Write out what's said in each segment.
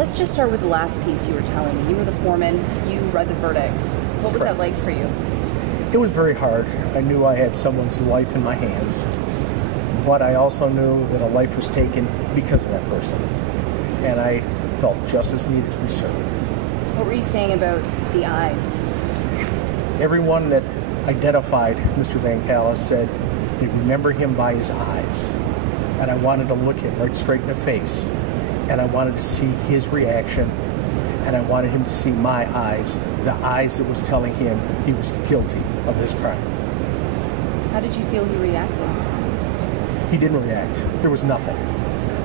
Let's just start with the last piece you were telling me. You were the foreman. You read the verdict. What was that like for you? It was very hard. I knew I had someone's life in my hands, but I also knew that a life was taken because of that person, and I felt justice needed to be served. What were you saying about the eyes? Everyone that identified Mr. VanCallis said they remember him by his eyes, and I wanted to look him right straight in the face, and I wanted to see his reaction, and I wanted him to see my eyes, the eyes that was telling him he was guilty of this crime. How did you feel he reacted? He didn't react. There was nothing.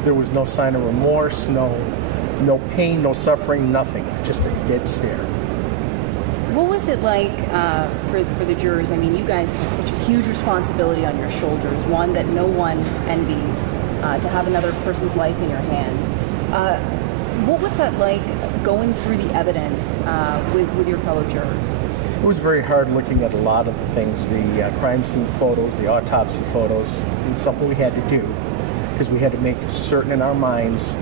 There was no sign of remorse, no pain, no suffering, nothing. Just a dead stare. What was it like for the jurors? I mean, you guys had such a huge responsibility on your shoulders, one that no one envies, to have another person's life in your hands. What was that like going through the evidence with your fellow jurors? It was very hard looking at a lot of the things, the crime scene photos, the autopsy photos. It's something we had to do because we had to make certain in our minds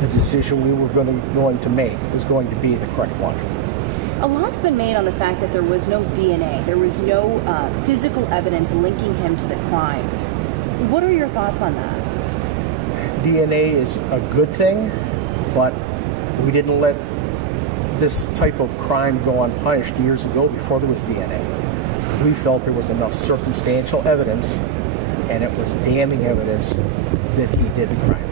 the decision we were going to make was going to be the correct one. A lot's been made on the fact that there was no DNA. There was no physical evidence linking him to the crime. What are your thoughts on that? DNA is a good thing, but we didn't let this type of crime go unpunished years ago before there was DNA. We felt there was enough circumstantial evidence, and it was damning evidence that he did the crime.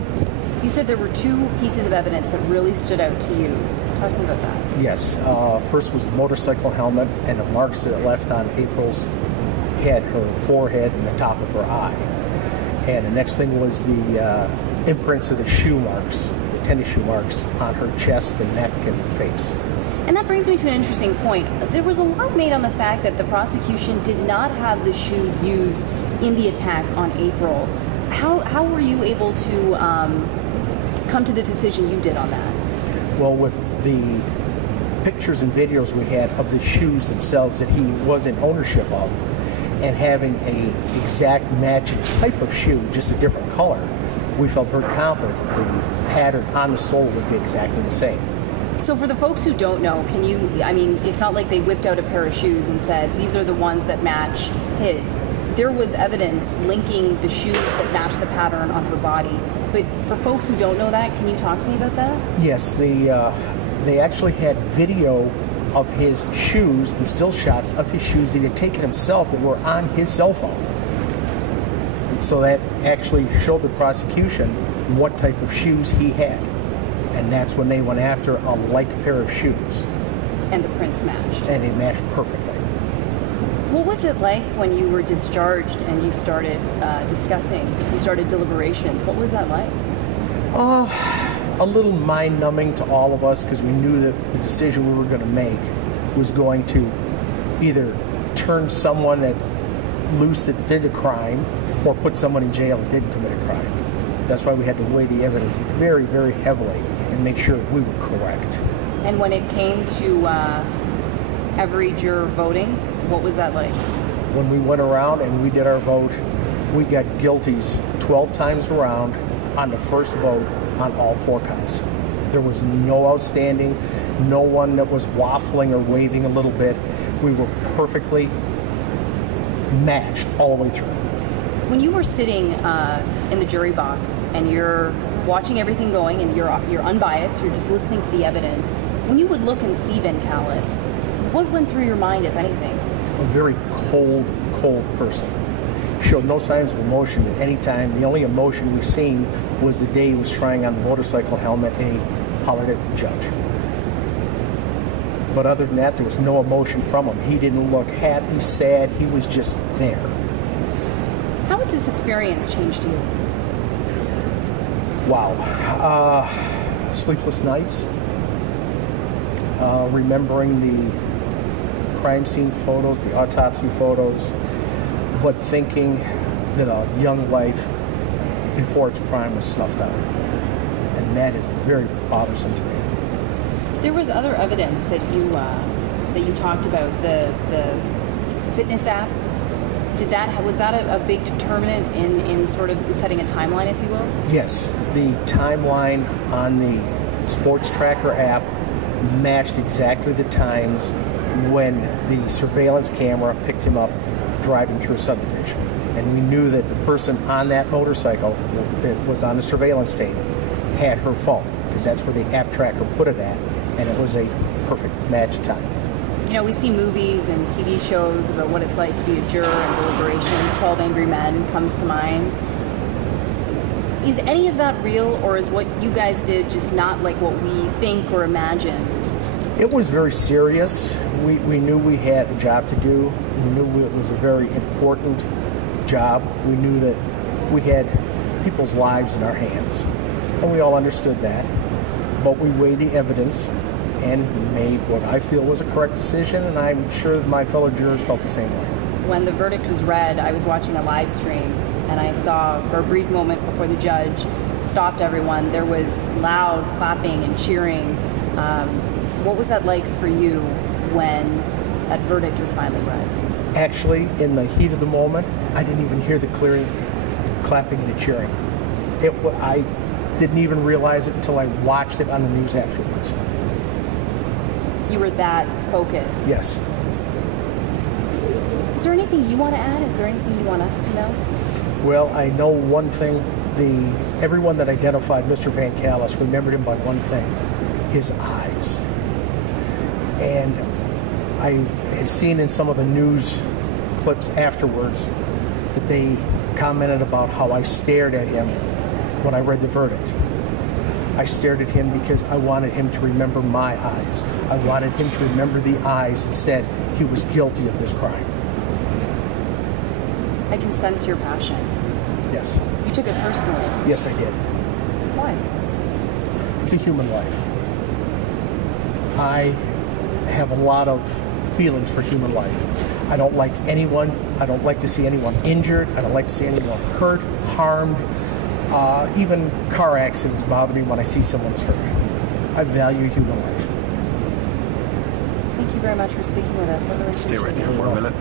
You said there were two pieces of evidence that really stood out to you. Talk to me about that. Yes. First was the motorcycle helmet and the marks that it left on April's head, her forehead, and the top of her eye. And the next thing was the imprints of the shoe marks, the tennis shoe marks, on her chest and neck and face. And that brings me to an interesting point. There was a lot made on the fact that the prosecution did not have the shoes used in the attack on April. How were you able to come to the decision you did on that? Well, with the pictures and videos we had of the shoes themselves that he was in ownership of, and having a exact matching type of shoe, just a different color, we felt very confident that the pattern on the sole would be exactly the same. So for the folks who don't know, I mean, it's not like they whipped out a pair of shoes and said, these are the ones that match his. There was evidence linking the shoes that match the pattern on her body. But for folks who don't know that, can you talk to me about that? Yes, they actually had video of his shoes and still shots of his shoes that he had taken himself that were on his cell phone. And so that actually showed the prosecution what type of shoes he had. And that's when they went after a like pair of shoes. And the prints matched. And they matched perfectly. What was it like when you were discharged and you started you started deliberations? What was that like? A little mind-numbing to all of us because we knew that the decision we were going to make was going to either turn someone loose that did a crime or put someone in jail that didn't commit a crime. That's why we had to weigh the evidence very, very heavily and make sure we were correct. And when it came to every juror voting, what was that like? When we went around and we did our vote, we got guilties 12 times around on the first vote on all 4 counts. There was no outstanding, no one that was waffling or waving a little bit. We were perfectly matched all the way through. When you were sitting in the jury box and you're watching everything going and you're unbiased, you're just listening to the evidence, when you would look and see VanCallis, what went through your mind, if anything? A very cold, cold person. Showed no signs of emotion at any time. The only emotion we've seen was the day he was trying on the motorcycle helmet and he hollered at the judge. But other than that, there was no emotion from him. He didn't look happy, sad. He was just there. How has this experience changed you? Wow. Sleepless nights. Remembering the crime scene photos, the autopsy photos, but thinking that a young life before its prime was snuffed out. And that is very bothersome to me. There was other evidence that you talked about, the fitness app. Was that a big determinant in sort of setting a timeline, if you will? Yes, the timeline on the sports tracker app matched exactly the times when the surveillance camera picked him up driving through a subdivision. And we knew that the person on that motorcycle that was on the surveillance tape had her phone, because that's where the app tracker put it at, and it was a perfect match of time. You know, we see movies and TV shows about what it's like to be a juror in deliberations. 12 Angry Men comes to mind. Is any of that real, or is what you guys did just not like what we think or imagine? It was very serious. We knew we had a job to do. We knew it was a very important job. We knew that we had people's lives in our hands, and we all understood that. But we weighed the evidence and made what I feel was a correct decision, and I'm sure that my fellow jurors felt the same way. When the verdict was read, I was watching a live stream, and I saw, for a brief moment before the judge stopped everyone, there was loud clapping and cheering. What was that like for you when that verdict was finally read? Actually, in the heat of the moment, I didn't even hear the clapping and the cheering. I didn't even realize it until I watched it on the news afterwards. You were that focused? Yes. Is there anything you want to add? Is there anything you want us to know? Well, I know one thing. Everyone that identified Mr. VanCallis remembered him by one thing: his eyes. And I had seen in some of the news clips afterwards that they commented about how I stared at him when I read the verdict. I stared at him because I wanted him to remember my eyes. I wanted him to remember the eyes that said he was guilty of this crime. I can sense your passion. Yes. You took it personally. Yes, I did. Why? It's a human life. I have a lot of feelings for human life. I don't like anyone. I don't like to see anyone injured. I don't like to see anyone hurt, harmed. Even car accidents bother me when I see someone's hurt. I value human life. Thank you very much for speaking with us. I really Stay right appreciate there it. for a minute.